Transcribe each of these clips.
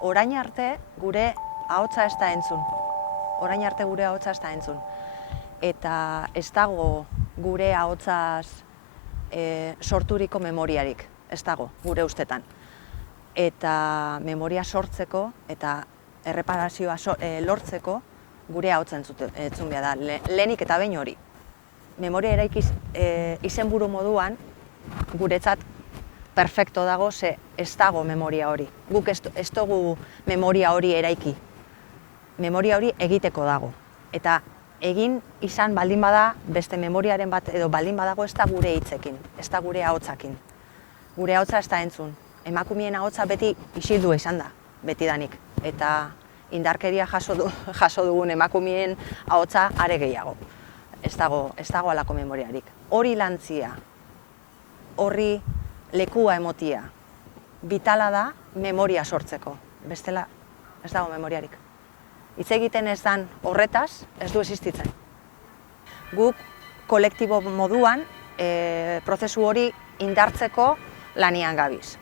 orain arte gure ahotsa ez da entzun. Orain arte gure ahotsa ez da entzun. Eta ez dago gure ahotsaz sorturiko memoriarik, ez dago, gure ustetan. Eta memoria sortzeko eta erreparazioa lortzeko gure ahotsa entzun behar da, lehenik eta behin hori. Memoria eraikiz izenburu moduan, guretzat perfecto dago, ze ez dago memoria hori. Guk ez dugu memoria hori eraiki. Memoria hori egiteko dago. Eta egin izan baldin bada, beste memoriaren bat edo baldin badago ez da gure hitzekin, ez da gure ahotsakin. Gure ahotsa ez da entzun. Emakumeen ahotsa beti isildua izan da, betidanik. Eta indarkeria jaso dugun emakumeen ahotsa are gehiago. Ez dago halako memoriarik. Hori lantzia, horri lekua emotia, vitala da memoria sortzeko. Bestela ez dago memoriarik. Hitz egiten ez dan horretaz, ez du existitzen. Guk kolektibo moduan prozesu hori indartzeko lanian gabiz.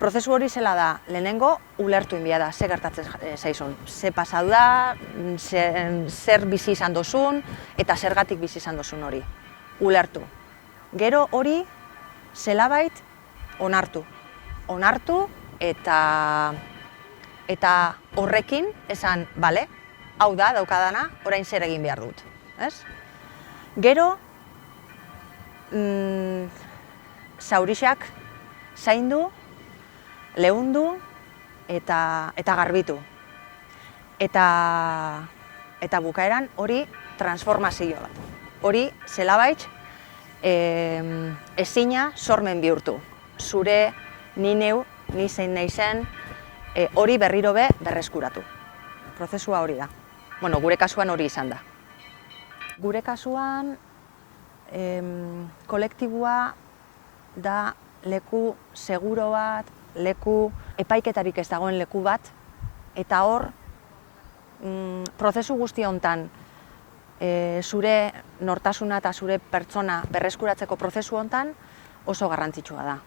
Prozesu hori zela da, lehenengo ulertu inbia da, ze gertatzen zaizun. Ze pasau da, zer bizi izan dozun, eta zergatik bizi izan dozun hori. Ulertu. Gero hori zelabait onartu. Onartu eta horrekin esan, bale, hau da, daukadana, orain zer egin behar dut. Gero, zaurixak zaindu, leundu eta garbitu. Eta bukaeran hori transformazio bat. Hori zelabait ezina sormen bihurtu. Zure, ni neu, ni zein naizen, hori berriro be berreskuratu. Prozesua hori da. Bueno, gure kasuan hori izan da. Gure kasuan kolektibua da leku seguro bat, leku epaiketarik ez dagoen leku bat, eta hor prozesu guzti honetan zure nortasuna eta zure pertsona berreskuratzeko prozesu honetan oso garrantzitsua da.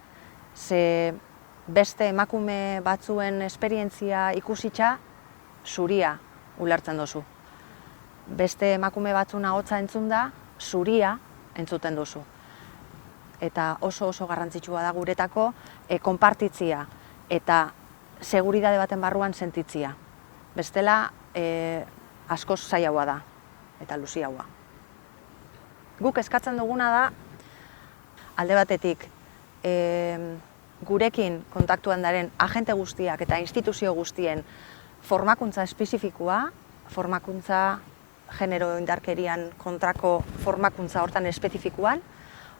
Ze beste emakume batzuen esperientzia ikusitza zuria ulertzen duzu. Beste emakume batzuna ahotsa entzun da, zuria entzuten duzu. Eta oso garrantzitsua da guretako konpartitzia eta seguridade baten barruan sentitzia. Bestela askoz zailagoa da eta luziagoa. Guk eskatzen duguna da alde batetik gurekin kontaktuan daren agente guztiak eta instituzio guztien formakuntza espezifikoa, formakuntza genero indarkerian kontrako formakuntza hortan espezifikoan,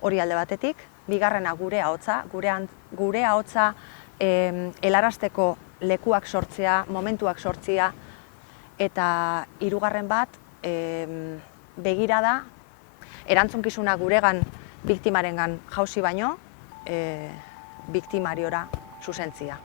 hori alde batetik, bigarrena gure ahotsa, gure ahotsa helarazteko lekuak sortzea, momentuak sortzea, eta hirugarren bat, begirada, erantzunkizuna guregan biktimarengan jauzi baino, biktimariora zuzentzia.